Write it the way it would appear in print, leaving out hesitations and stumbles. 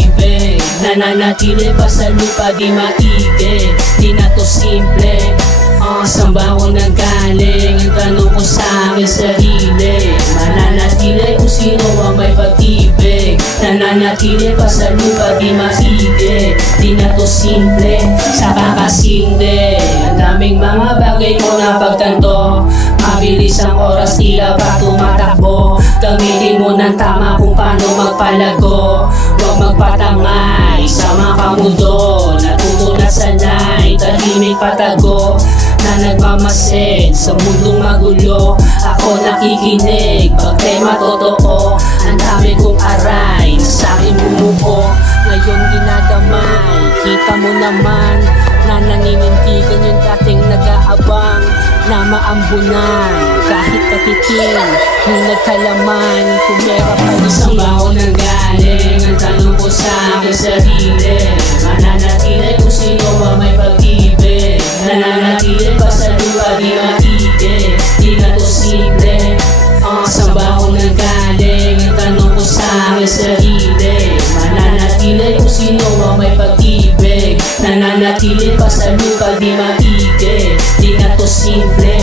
pag-ibig. Nananatili pa sa lupa, di maigi. Di na to simple. Saan ba ako nanggaling? Ang tanong ko sa aking sarili. Mananatili kung sino ang may pag-ibig. Nananatili pa sa lupa, di maigi. Di na to simple, sa kakasindi. Ang daming mga bagay ko na pagtanto. Mabilis ang oras, tila ba tumatakbo. Gamitin mo ng tama kung paano magpalago. Huwag magpatangay sa makamundo. Natuto na sanay, tahimik patago. Na nagmamasid sa mundong magulo. Ako nakikinig pag tema totoo. Ang dami kong aray na sa'kin bumuko. Ngayon dinadamay, kita mo naman na naninindigan yung dating nag-aabang. Na maambunan kahit katiting yung nagkalaman. Kung meron pa rin saan ba ako nanggaling? Ang tanong ko sa aking sarili. Mananatili kung sino ba may pag-ibig. Nananatili pa sa lupa, di maigi. Di na to simple. Saan ba ako nanggaling? Ang tanong ko sa aking sarili. Mananatili kung sino ba may pag-ibig. Nananatili pa sa lupa, di maigi. Di na to simple.